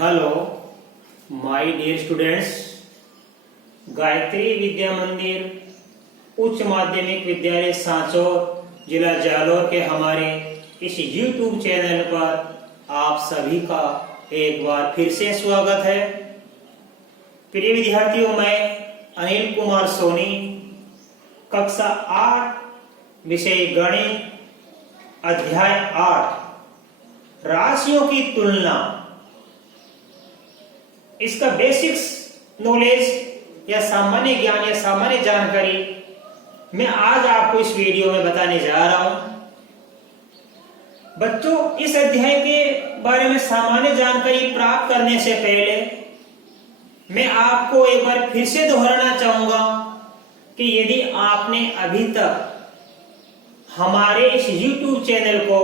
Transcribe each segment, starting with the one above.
Hello my dear students, Gayatri Vidya Mandir उच्च माध्यमिक विद्यालय सांचौर जिला जालौर के हमारे इस YouTube चैनल पर आप सभी का एक बार फिर से स्वागत है। प्रिय विद्यार्थियों, मैं अनिल कुमार सोनी, कक्षा 8 विषय गणित, अध्याय 8 राशियों की तुलना, इसका बेसिक्स नॉलेज या सामान्य ज्ञान या सामान्य जानकारी मैं आज आपको इस वीडियो में बताने जा रहा हूं। बच्चों, इस अध्याय के बारे में सामान्य जानकारी प्राप्त करने से पहले मैं आपको एक बार फिर से दोहराना चाहूंगा कि यदि आपने अभी तक हमारे इस YouTube चैनल को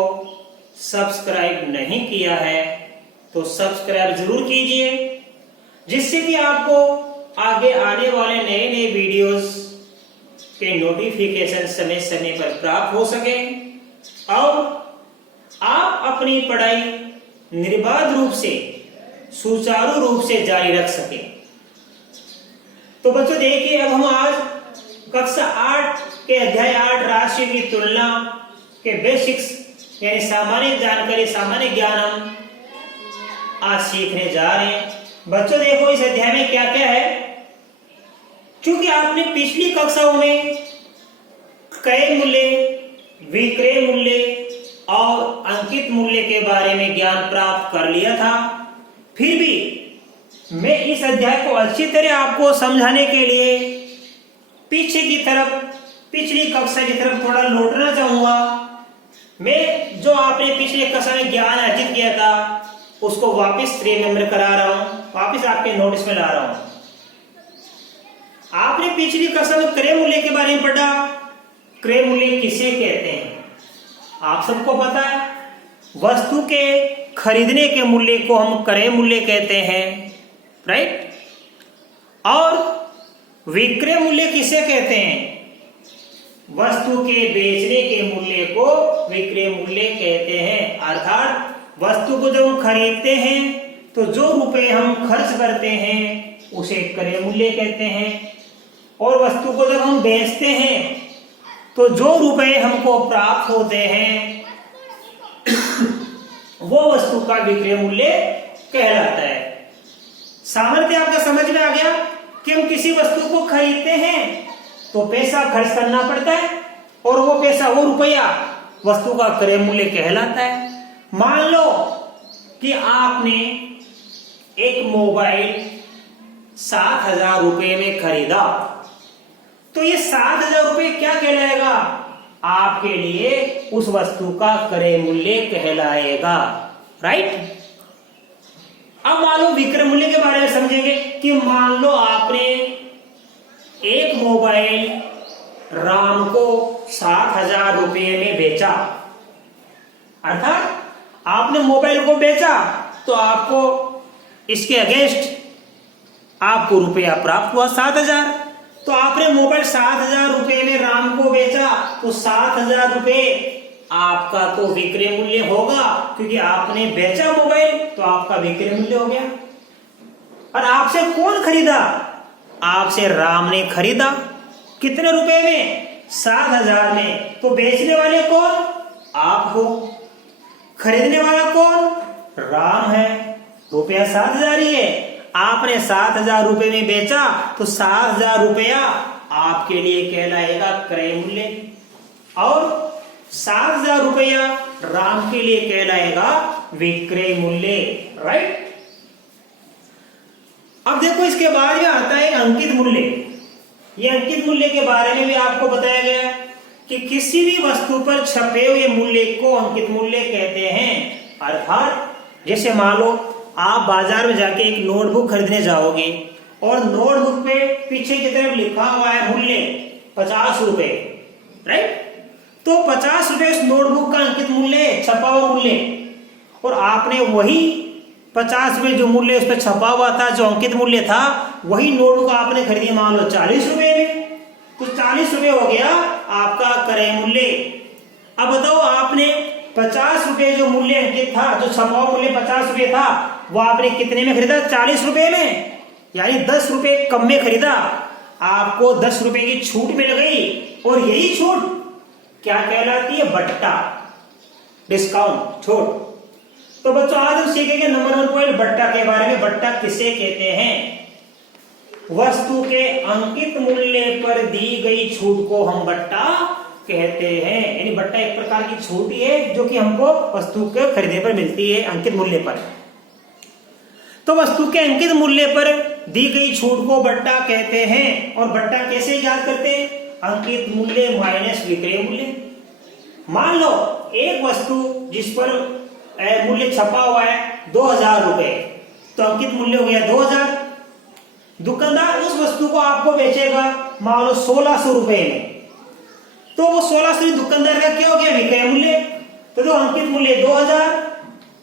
सब्सक्राइब नहीं किया है तो सब्सक्राइब जरूर कीजिए, जिससे कि आपको आगे आने वाले नए नए वीडियोस के नोटिफिकेशन समय समय पर प्राप्त हो सके और आप अपनी पढ़ाई निर्बाध रूप से, सुचारू रूप से जारी रख सके। तो बच्चों देखिए, अब हम आज कक्षा 8 के अध्याय 8 राशि की तुलना के बेसिक्स यानी सामान्य जानकारी, सामान्य ज्ञान हम आज सीखने जा रहे हैं। बच्चों देखो, इस अध्याय में क्या क्या है। क्योंकि आपने पिछली कक्षाओं में क्रय मूल्य, विक्रय मूल्य और अंकित मूल्य के बारे में ज्ञान प्राप्त कर लिया था, फिर भी मैं इस अध्याय को अच्छी तरह आपको समझाने के लिए पीछे की तरफ, पिछली कक्षा की तरफ थोड़ा लौटना चाहूंगा। मैं जो आपने पिछली कक्षा में ज्ञान अर्जित किया था उसको वापस रिमेम्बर करा रहा हूं, वापस आपके नोट्स में ला रहा हूं। आपने पिछली कक्षा में क्रय मूल्य के बारे में पढ़ा। क्रय मूल्य किसे कहते हैं आप सबको पता है। वस्तु के खरीदने के मूल्य को हम क्रय मूल्य कहते हैं, राइट। और विक्रय मूल्य किसे कहते हैं? वस्तु के बेचने के मूल्य को विक्रय मूल्य कहते हैं। अर्थात वस्तु को जब हम खरीदते हैं तो जो रुपए हम खर्च करते हैं उसे क्रय मूल्य कहते हैं, और वस्तु को जब हम बेचते हैं तो जो रुपए हमको प्राप्त होते हैं वो वस्तु का विक्रय मूल्य कहलाता है। सामर्थ्य आपका समझ में आ गया कि हम किसी वस्तु को खरीदते हैं तो पैसा खर्च करना पड़ता है, और वो पैसा, वो रुपया वस्तु का क्रय मूल्य कहलाता है। मान लो कि आपने एक मोबाइल 7,000 रुपए में खरीदा, तो ये 7,000 रुपए क्या कहलाएगा? आपके लिए उस वस्तु का क्रय मूल्य कहलाएगा, राइट। अब मान लो विक्रय मूल्य के बारे में समझेंगे कि मान लो आपने एक मोबाइल राम को 7,000 रुपए में बेचा। अर्थात आपने मोबाइल को बेचा तो आपको इसके अगेंस्ट आपको रुपया प्राप्त हुआ 7,000। तो आपने मोबाइल 7,000 रुपए में राम को बेचा तो 7,000 रुपए आपका तो विक्रय मूल्य होगा, क्योंकि आपने बेचा मोबाइल तो आपका विक्रय मूल्य हो गया। और आपसे कौन खरीदा? आपसे राम ने खरीदा। कितने रुपए में? 7,000 में। तो बेचने वाले कौन? आप हो। खरीदने वाला कौन? राम है। रुपया 7,000 ही है। आपने 7,000 रुपए में बेचा तो 7,000 रुपया आपके लिए कहलाएगा क्रय मूल्य, और 7,000 रुपया राम के लिए कहलाएगा विक्रय मूल्य, राइट। अब देखो, इसके बाद में आता है अंकित मूल्य। ये अंकित मूल्य के बारे में भी आपको बताया गया कि किसी भी वस्तु पर छपे हुए मूल्य को अंकित मूल्य कहते हैं। अर्थात जैसे मान लो आप बाजार में जाके एक नोटबुक खरीदने जाओगे और नोटबुक पे पीछे की तरफ लिखा हुआ है मूल्य 50 रुपए, राइट। तो 50 रुपए उस नोटबुक का अंकित मूल्य है, छपा हुआ मूल्य। और आपने वही 50 रुपए जो मूल्य उस पर छपा हुआ था, जो अंकित मूल्य था, वही नोटबुक आपने खरीदी मान लो 40 रुपए में, तो 40 रुपए हो गया आपका क्रय मूल्य। अब बताओ, आपने ₹50 जो मूल्य अंकित था, जो छपा हुआ मूल्य ₹50 था, वो आपने कितने में खरीदा? ₹40 में, यानी ₹10 कम में खरीदा। आपको ₹10 की छूट मिल गई, और यही छूट क्या कहलाती है? बट्टा, डिस्काउंट, छूट। तो बच्चों आज हम सीखेंगे नंबर 1 पॉइंट बट्टा के बारे में। बट्टा किसे कहते हैं? वस्तु के अंकित मूल्य पर दी गई छूट को हम बट्टा कहते हैं। यानी बट्टा एक प्रकार की छूट है जो कि हमको वस्तु के खरीदने पर मिलती है अंकित मूल्य पर। तो वस्तु के अंकित मूल्य पर दी गई छूट को बट्टा कहते हैं। और बट्टा कैसे याद करते हैं? अंकित मूल्य माइनस विक्रय मूल्य। मान लो एक वस्तु जिस पर मूल्य छपा हुआ है ₹2000, तो अंकित मूल्य हो गया 2000। दुकानदार उस वस्तु को आपको बेचेगा मान लो ₹1600 में, तो वो 1600 दुकानदार का क्या हो गया? विक्रय मूल्य। तो अंकित मूल्य 2000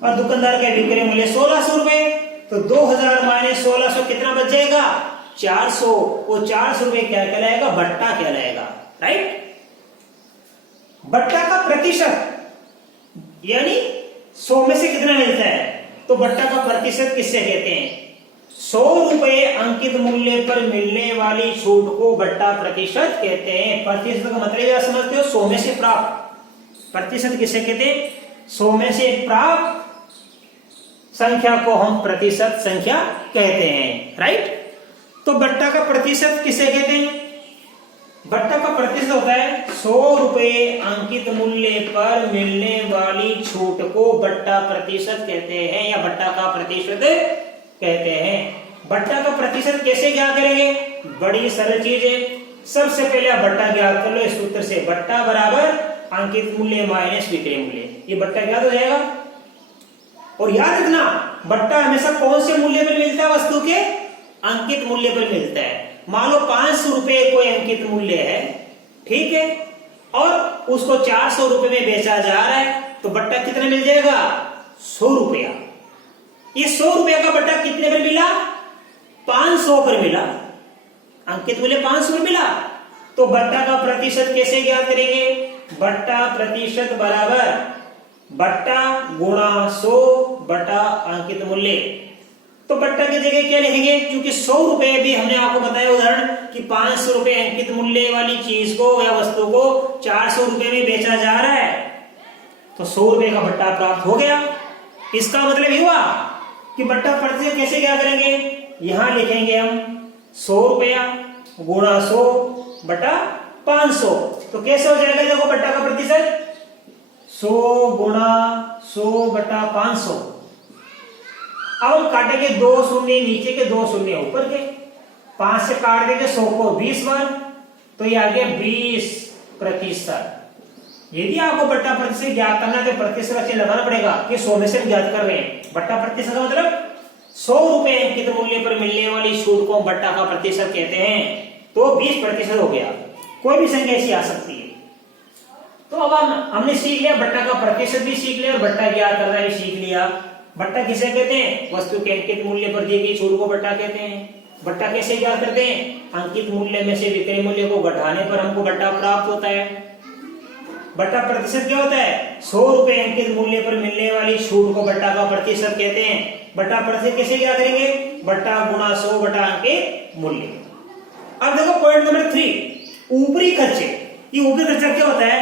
और दुकानदार का विक्रय मूल्य ₹1600, तो 2000 माइनस 1600 कितना बच जाएगा? 400। वो ₹400 क्या कहलाएगा? बट्टा कहलाएगा, राइट। बट्टा का प्रतिशत यानी 100 में से कितना मिलता है? तो बट्टा का प्रतिशत किससे कहते हैं? ₹100 अंकित मूल्य पर मिलने वाली छूट को बट्टा प्रतिशत कहते हैं। प्रतिशत का मतलब क्या समझते हो? 100 में से प्राप्त। प्रतिशत किसे कहते हैं? 100 में से प्राप्त संख्या को हम प्रतिशत संख्या कहते हैं, राइट। तो बट्टा का प्रतिशत किसे कहते हैं? बट्टा का प्रतिशत होता है ₹100 अंकित मूल्य पर मिलने वाली छूट को बट्टा प्रतिशत कहते हैं, या बट्टा का प्रतिशत कहते हैं। बट्टा का प्रतिशत कैसे ज्ञात करेंगे? बड़ी सरल चीज है। सबसे पहले आप बट्टा ज्ञात कर लो इस सूत्र से। बट्टा बराबर अंकित मूल्य माइनस विक्रय मूल्य। ये बट्टा ज्ञात हो जाएगा। और याद रखना, बट्टा हमेशा कौन से मूल्य पर मिलता है? वस्तु के अंकित मूल्य पर मिलता है। मान लो ₹500 कोई अंकित मूल्य है, ठीक है, और उसको ₹400 में बेचा जा रहा है, तो बट्टा कितना मिल जाएगा? ₹100। ये ₹100 का बट्टा कितने पर मिला? 500 पर मिला। अंकित मूल्य 500 पर मिला, तो बट्टा का प्रतिशत कैसे ज्ञात करेंगे? बट्टा प्रतिशत बराबर बट्टा गुणा 100 बटा अंकित मूल्य। तो बट्टा की जगह क्या लिखेंगे? क्योंकि ₹100 भी हमने आपको बताया उदाहरण कि ₹500 अंकित मूल्य वाली चीज को या वस्तु को ₹400 में बेचा जा रहा है, तो ₹100 का बट्टा प्राप्त हो गया। इसका मतलब ये हुआ कि बट्टा प्रतिशत कैसे क्या करेंगे? यहां लिखेंगे हम ₹100 गुणा 100 बटा 500। तो कैसे हो जाएगा? देखो बट्टा का प्रतिशत 100 गुणा 100 बटा 500। अब हम काटेंगे 2 शून्य नीचे के, 2 शून्य ऊपर के। 5 से काट देंगे 100 को 20 बार, तो ये आ गया 20%। यदि आपको बट्टा प्रतिशत ज्ञात करना है तो प्रतिशत अच्छे लगाना पड़ेगा कि 100 में से ज्ञात कर रहे हैं। बट्टा प्रतिशत का मतलब ₹100 अंकित मूल्य पर मिलने वाली छूट को बट्टा का प्रतिशत कहते हैं। तो 20% हो गया। कोई भी संख्या ऐसी आ सकती है। तो अब हमने सीख लिया, बट्टा का प्रतिशत भी सीख लिया और बट्टा ज्ञात करना भी सीख लिया। बट्टा किसे कहते हैं? वस्तु के अंकित मूल्य पर दी गई छूट को बट्टा कहते हैं। बट्टा कैसे ज्ञात करते हैं? अंकित मूल्य में से विक्रय मूल्य को घटाने पर हमको बट्टा प्राप्त होता है। बट्टा प्रतिशत क्या होता है? ₹100 अंकित मूल्य पर मिलने वाली छूट को बट्टा का प्रतिशत कहते हैं। बट्टा प्रतिशत कैसे क्या करेंगे? बट्टा गुणा 100 बटा अंकित मूल्य। अब देखो पॉइंट नंबर 3, ऊपरी खर्चे। ये ऊपरी खर्चा क्या होता है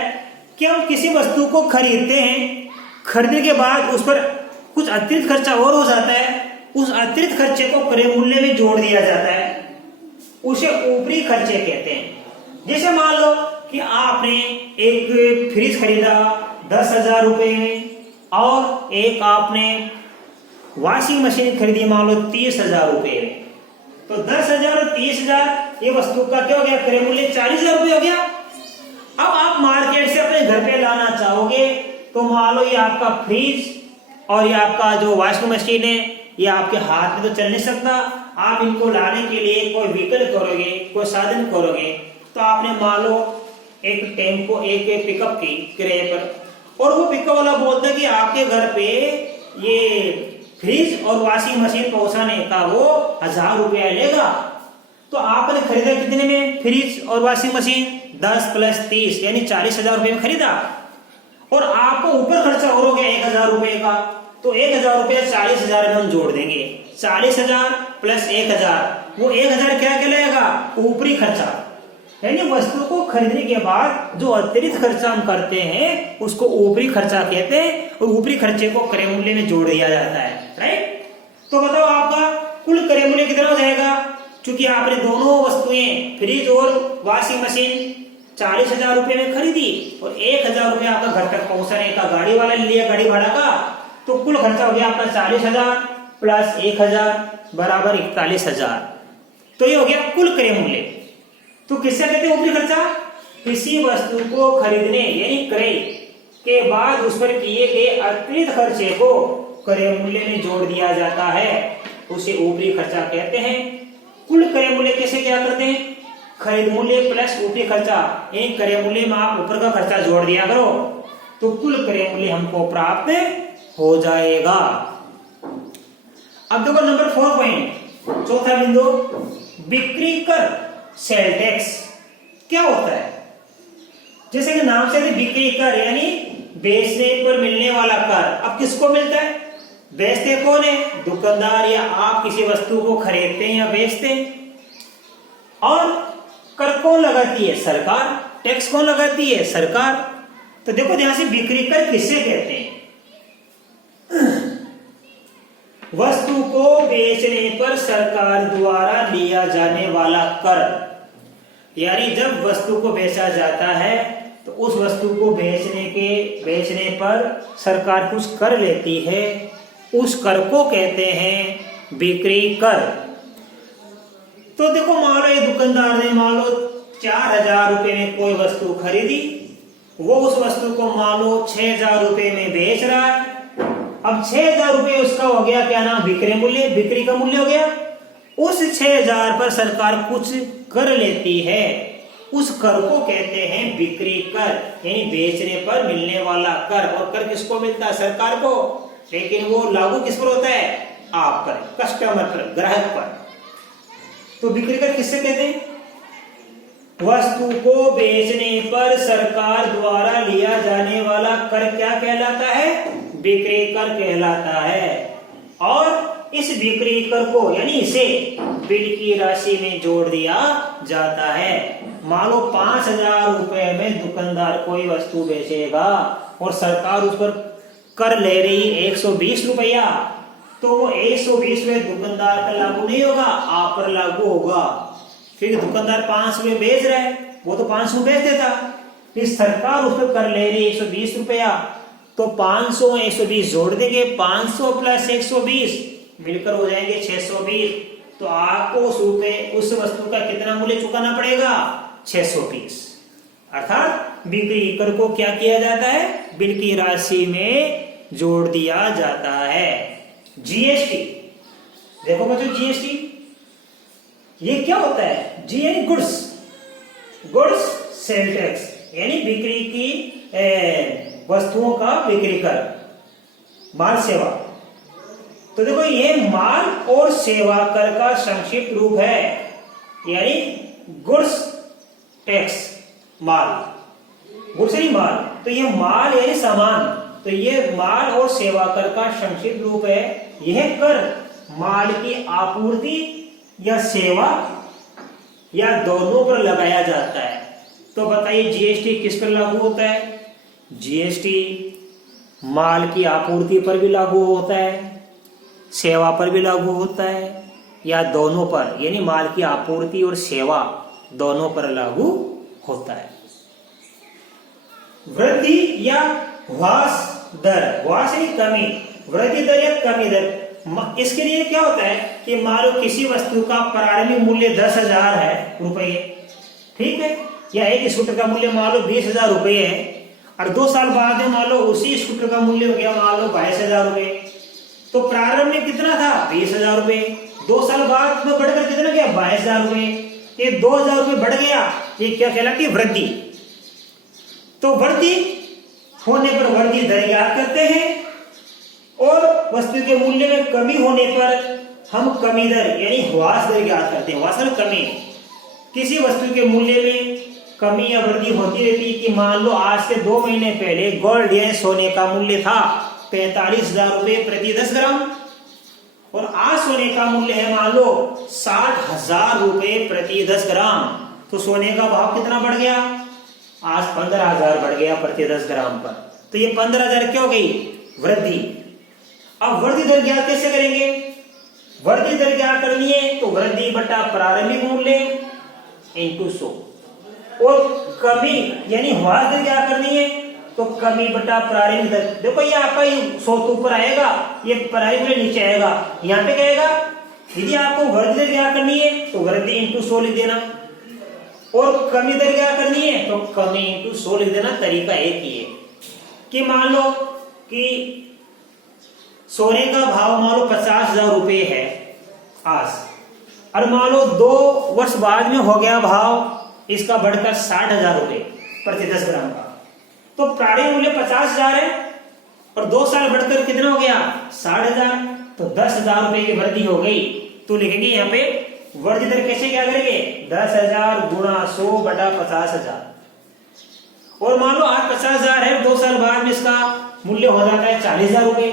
कि हम किसी वस्तु को खरीदते हैं, खरीदने के बाद उस पर कुछ अतिरिक्त खर्चा और हो जाता है, उस अतिरिक्त खर्चे को क्रय मूल्य में जोड़ दिया जाता है, उसे ऊपरी खर्चे कहते हैं। जैसे मान लो कि आपने एक फ्रिज खरीदा ₹10,000 में, और एक आपने वॉशिंग मशीन खरीदी मान लो ₹30,000 में, तो 10,000 और 30,000 ये वस्तु का क्या हो गया? क्रय मूल्य ₹40,000 हो गया। अब आप मार्केट से अपने घर पे लाना चाहोगे, तो मान लो ये आपका फ्रिज और ये आपका जो वॉशिंग मशीन है, ये आपके हाथ में तो चल नहीं सकता। आप इनको लाने के लिए कोई व्हीकल करोगे, कोई साधन करोगे, तो आपने मान लो एक टेम्पो, एक पिकअप की किराए पर, और वो पिकअप वाला बोलता है कि आपके घर पे ये फ्रिज और वॉशिंग मशीन पहुंचाने का वो ₹1,000 लेगा। तो आपने खरीदा कितने में फ्रिज और वॉशिंग मशीन? 10 + 30 यानी ₹40,000 में खरीदा। और आपको ऊपर खर्चा और हो गया 1,000 रुपए का, तो 1,000 रुपये 40,000 में हम जोड़ देंगे। 40,000 प्लस 1,000, वो 1,000 क्या कहलाएगा? ऊपरी खर्चा। यानी वस्तु को खरीदने के बाद जो अतिरिक्त खर्चा हम करते हैं उसको ऊपरी खर्चा कहते हैं, और ऊपरी खर्चे को क्रय मूल्य में जोड़ दिया जाता है। राइट? तो बताओ आपका कुल क्रय मूल्य कितना हो जाएगा? क्योंकि आपने दोनों वस्तुएं फ्रिज और वॉशिंग मशीन 40,000 रुपए में खरीदी और 1,000 रुपये आपका घर तक पहुंचाने का गाड़ी वाला ले लिया, गाड़ी भाड़ा का, तो कुल खर्चा हो गया आपका 40,000 प्लस 1,000 बराबर 41,000। तो ये हो गया कुल क्रय मूल्य। तो किससे कहते हैं ऊपरी खर्चा? किसी वस्तु को खरीदने यानी क्रय के बाद उस पर किए गए अतिरिक्त खर्चे को क्रय मूल्य में जोड़ दिया जाता है, उसे ऊपरी खर्चा कहते हैं। कुल क्रय मूल्य कैसे क्या करते हैं? खरीद मूल्य प्लस ऊपरी खर्चा, एक क्रय मूल्य में आप ऊपर का खर्चा जोड़ दिया करो तो कुल क्रय मूल्य हमको प्राप्त हो जाएगा। अब देखो नंबर 4 पॉइंट, चौथा बिंदु, बिक्री कर सेल टैक्स क्या होता है? जैसे कि नाम से बिक्री कर यानी बेचने पर मिलने वाला कर। अब किसको मिलता है? बेचते कौन है? दुकानदार, या आप किसी वस्तु को खरीदते हैं या बेचते हैं। और कर कौन लगाती है? सरकार। टैक्स कौन लगाती है? सरकार। तो देखो ध्यान से, बिक्री कर किससे कहते हैं? वस्तु को बेचने पर सरकार द्वारा लिया जाने वाला कर। यानी जब वस्तु को बेचा जाता है तो उस वस्तु को बेचने पर सरकार कुछ कर लेती है, उस कर को कहते हैं बिक्री कर। तो देखो मान लो ये दुकानदार ने मान लो 4,000 रुपए में कोई वस्तु खरीदी, वो उस वस्तु को मान लो 6,000 रुपए में बेच रहा है। अब 6,000 रुपए उसका हो गया क्या नाम? बिक्री मूल्य, बिक्री का मूल्य हो गया। उस 6,000 पर सरकार कुछ कर लेती है, उस कर को कहते हैं बिक्री कर, यानी बेचने पर मिलने वाला कर। और कर किसको मिलता है? सरकार को। लेकिन वो लागू किस पर होता है? आप पर, कस्टमर पर, ग्राहक पर। तो बिक्री कर किससे कहते हैं? वस्तु को बेचने पर सरकार द्वारा लिया जाने वाला कर क्या कहलाता है? बिक्री कर कहलाता है। और इस बिक्री कर को यानी इसे बिल की राशि में जोड़ दिया जाता है। मान लो 5,000 रुपए में दुकानदार कोई वस्तु बेचेगा और सरकार उस पर कर ले रही 120 रुपया, तो वो 120 में दुकानदार पर लागू नहीं होगा, आप पर लागू होगा। फिर दुकानदार 500 में बेच रहा है, वो तो 500 बेच देता, फिर सरकार उस पर कर ले रही 120 रुपया, तो 500 120 जोड़ देंगे, 500 प्लस 120 मिलकर हो जाएंगे 620। तो आपको उस वस्तु का कितना मूल्य चुकाना पड़ेगा? 620। अर्थात बिक्री कर को क्या किया जाता है? बिल की राशि में जोड़ दिया जाता है। जीएसटी, देखो बच्चों जीएसटी ये क्या होता है? जी यानी गुड्स, गुड्स सेल टैक्स यानी बिक्री की वस्तुओं का बिक्री कर, माल सेवा। तो देखो ये माल और सेवा कर का संक्षिप्त रूप है, यानी गुड्स टैक्स, माल, गुड्स यानी माल, तो ये माल यानी सामान, तो ये माल और सेवा कर का संक्षिप्त रूप है। यह कर माल की आपूर्ति या सेवा या दोनों पर लगाया जाता है। तो बताइए जीएसटी किस पर लागू होता है? जीएसटी माल की आपूर्ति पर भी लागू होता है, सेवा पर भी लागू होता है, या दोनों पर, यानी माल की आपूर्ति और सेवा दोनों पर लागू होता है। वृद्धि या ह्रास दर, ह्रास यानी कमी, वृद्धि दर या कमी दर, इसके लिए क्या होता है कि मान लो किसी वस्तु का प्रारंभिक मूल्य 10,000 है रुपये, ठीक है, या एक स्कूटर का मूल्य मान लो 20,000 रुपये है, और 2 साल बाद में मान लो उसी स्कूटर का मूल्य हो गया मान लो 22,000 रुपये। तो प्रारंभ में कितना था? 20,000 रुपये, 2 साल बाद में बढ़कर कितना गया? 22,000 रुपये। ये 2,000 रुपये बढ़ गया, ये क्या कहलाती है? वृद्धि। तो वृद्धि होने पर वृद्धि दर याद करते हैं, और वस्तु के मूल्य में कमी होने पर हम कमी दर यानी ह्रास दर याद करते हैं। ह्रास कमी, किसी वस्तु के मूल्य में कमी या वृद्धि होती रहती है कि मान लो आज से 2 महीने पहले गोल्ड या सोने का मूल्य था 45,000 रुपए प्रति 10 ग्राम और आज सोने का मूल्य है मान लो 60,000 रुपए प्रति 10 ग्राम। तो सोने का भाव कितना बढ़ गया? आज 15,000 बढ़ गया प्रति 10 ग्राम पर। तो ये 15,000 क्या हो गई? वृद्धि। अब वृद्धि दर ज्ञात कैसे करेंगे? वृद्धि दर ज्ञात करनी है तो वृद्धि बटा प्रारंभिक मूल्य इंटू 100 और कमी यानी ह्रास दर क्या करनी है तो कमी बटा प्रारंभिक दर। देखो ये आपका 100 तो ऊपर आएगा, ये प्रारंभिक मूल्य नीचे आएगा। यहाँ पे क्या आएगा? यदि आपको वृद्धि दर क्या करनी है तो वृद्धि इंटू 100 लिख देना और कमी दर क्या करनी है तो कमी इंटू 100 लिख देना। तरीका एक ही है कि मान लो कि सोने का भाव मान लो 50,000 रुपए है आज और मान लो 2 वर्ष बाद में हो गया भाव इसका बढ़कर 60,000 रुपए प्रति 10 ग्राम का। तो प्रारंभिक मूल्य 50,000 है और 2 साल बढ़कर कितना हो गया? 60,000। तो 10,000 रुपए की वृद्धि हो गई। तो लिखेंगे यहाँ पे वृद्धि दर कैसे क्या करेंगे? 10,000 गुणा 100 बटा 50,000 और मान लो आज 50,000 है, 2 साल बाद में इसका मूल्य हो जाता है 40,000 रुपए।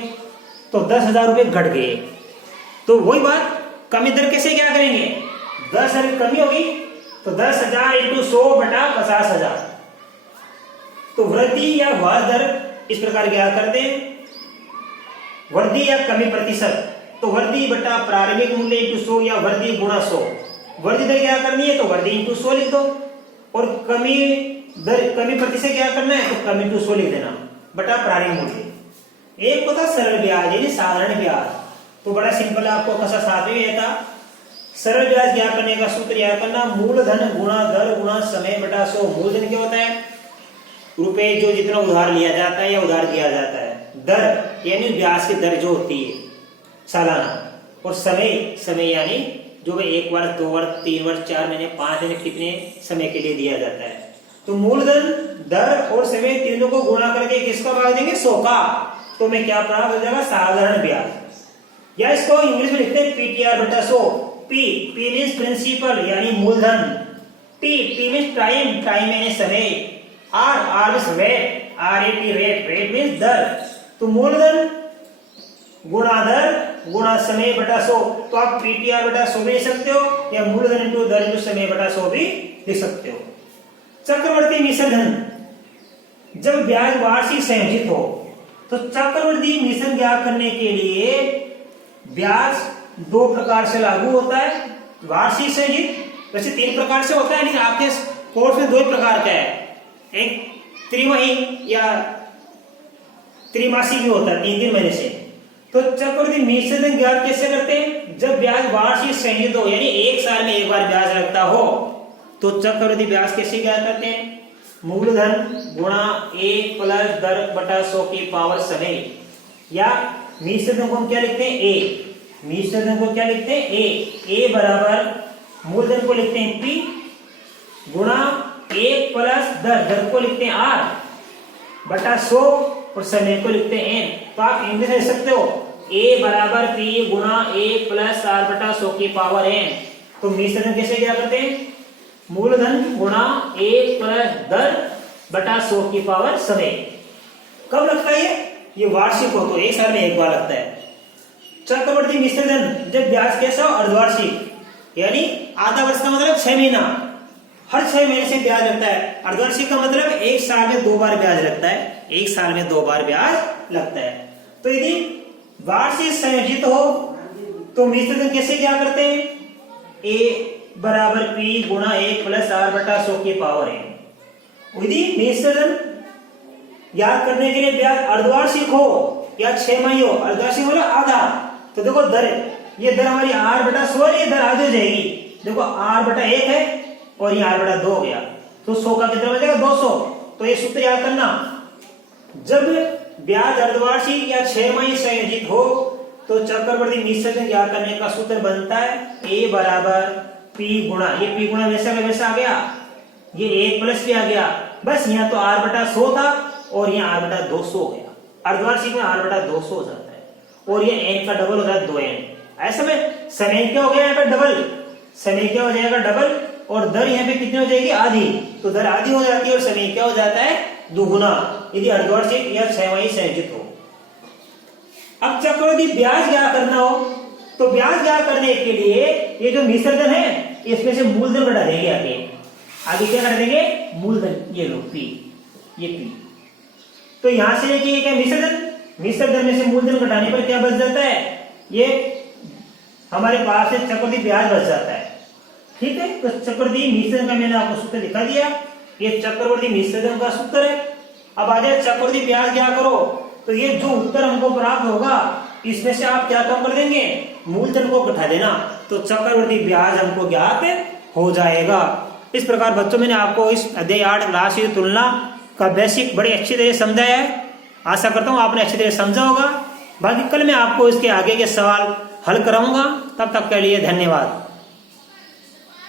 तो 10,000 रुपए घट गए। तो वही बात कमी दर कैसे क्या करेंगे? 10,000 कमी होगी तो 10,000 इंटू 100 बटा 50,000। तो वृद्धि या ह्रास दर इस प्रकार क्या करते हैं? वृद्धि या कमी प्रतिशत तो वृद्धि बटा प्रारंभिक मूल्य इंटू 100 या वृद्धि गुणा 100। वृद्धि दर क्या करनी है तो वृद्धि इंटू 100 लिख दो और कमी दर कमी प्रतिशत क्या करना है तो कमी इंटू 100 लिख देना बटा प्रारंभिक मूल्य। एक होता सरल ब्याज यानी साधारण ब्याज, तो बड़ा सिंपल आपको कसा साथ में था। सरल ब्याज ज्ञात करने का सूत्र याद करना, मूलधन गुणा दर गुणा समय बटा 100। मूलधन क्या होता है? रुपए जो जितना उधार लिया जाता है या उधार दिया जाता है। दर यानी ब्याज की दर जो होती है सालाना और समय यानी जो 1 वर्ष 2 वर्ष 3 वर्ष 4 महीने 5 महीने कितने समय के लिए दिया जाता है। तो मूलधन दर और समय तीनों को गुणा करके किसका भाग देंगे? 100 का। तो मैं क्या प्राप्त हो जाएगा? साधारण ब्याज। या इसको इंग्लिश में लिखते हैं पीटीआर बटा 100। पी मीन्स प्रिंसिपल यानी मूलधन, टी मीन्स टाइम यानी समय, R means rate, rate means दर। तो मूलधन गुणा दर गुणा समय बटा 100। तो आप पीटीआर बटा 100 भी लिख सकते हो या मूलधन इंटू दर इंटू समय बटा 100 भी लिख सकते हो। चक्रवर्ती मिश्र धन, जब ब्याज वार्षिक संयोजित हो तो चक्रवर्ती मिश्रण ज्ञात करने के लिए ब्याज 2 प्रकार से लागू होता है। वार्षिक संयोजित वैसे 3 प्रकार से होता है, लेकिन आपके कोर्स में 2 प्रकार का है। एक त्रिमाही या त्रिमासिक भी होता है 3-3 महीने से। तो चक्रवर्ती मिश्रण ज्ञात कैसे करते हैं? जब ब्याज वार्षिक संयोजित हो यानी 1 साल में एक बार ब्याज लगता हो तो चक्रवर्ती ब्याज कैसे ज्ञात करते हैं? मूलधन गुणा 1 प्लस दर बटा 100 की पावर समय। या मिश्रण को हम क्या लिखते हैं? ए। मिश्रण को क्या लिखते हैं? ए बराबर मूलधन को लिखते हैं पी गुणा 1 प्लस दर को लिखते हैं आर बटा 100 और समय को लिखते हैं एन। तो आप इंग्लिश में लिख सकते हो ए बराबर पी गुणा 1 प्लस आर बटा 100 की पावर एन। तो मिश्रण कैसे क्या करते हैं? मूलधन गुणा 1 प्लस दर बटा 100 की पावर समय। कब लगता है ये वार्षिक हो तो 1 साल में एक बार लगता है। चक्रवर्ती मिश्रण जब ब्याज कैसा हो? अर्धवार्षिक यानी आधा वर्ष का मतलब 6 महीना, हर 6 महीने से ब्याज लगता है। अर्धवार्षिक का मतलब 1 साल में 2 बार ब्याज लगता है। 1 साल में 2 बार ब्याज लगता है। तो यदि वार्षिक संयोजित हो तो मिश्रण कैसे क्या करते हैं? ए बराबर पी गुणा 1 प्लस आर बटा 100 की पावर है। यदि मिश्रण याद करने के लिए ब्याज अर्धवार्षिक हो या 6 माही हो, अर्धवार्षिक हो आधा, तो देखो दर ये दर हमारी आर बटा 100 ये दर आधी हो जाएगी। देखो आर बटा 1 है और ये आर बटा 2 हो गया तो 100 का कितना बचेगा? 200। तो ये सूत्र याद करना, जब ब्याज अर्धवार्षिक या 6 माही संयोजित हो तो चक्रवर्ती मिश्रण याद करने का सूत्र बनता है ए बराबर पी गुणा, ये पी गुणा वैसा का वैसा आ गया, ये 1 प्लस भी आ गया, बस यहाँ तो आर बटा 100 था और यहाँ आर बटा 200 हो गया। अर्धवार्षिक में आर बटा 200 हो जाता है और ये एन का डबल होता है 2n। ऐसे में समय क्या हो गया यहाँ पे? डबल। समय क्या हो जाएगा? डबल। और दर यहाँ पे कितनी हो जाएगी, आधी। तो दर आधी हो जाती है और समय क्या हो जाता है, दुगुना, यदि अर्धवार्षिक या छमाही संयोजित हो। अब चक्रवृद्धि ब्याज क्या करना हो, तो ब्याज क्या करने के लिए ये जो मिश्र धन है इसमें से मूलधन घटा देंगे। आगे क्या कर देंगे, मूलधन, ये लो पी, ये पी। तो यहां से लेके ये क्या मिश्र धन, मिश्र धन में से मूलधन घटाने पर क्या बच जाता है, ये हमारे पास से चक्रवृद्धि ब्याज बच जाता है। ठीक है, तो चक्रवृद्धि मिश्र धन का मैंने आपको सूत्र दिखा दिया, ये चक्रवृद्धि मिश्र धन का सूत्र है। अब आ जाए चक्रवृद्धि ब्याज क्या करो, तो ये जो उत्तर हमको प्राप्त होगा इसमें से आप क्या कम कर देंगे, मूलधन को घटा देना, तो चक्रवृद्धि ब्याज हमको ज्ञात हो जाएगा। इस प्रकार बच्चों मैंने आपको इस अध्याय 8 राशि तुलना का बेसिक बड़ी अच्छी तरह समझाया है। आशा करता हूँ आपने अच्छी तरह समझा होगा। बाकी कल मैं आपको इसके आगे के सवाल हल कराऊंगा। तब तक के लिए धन्यवाद।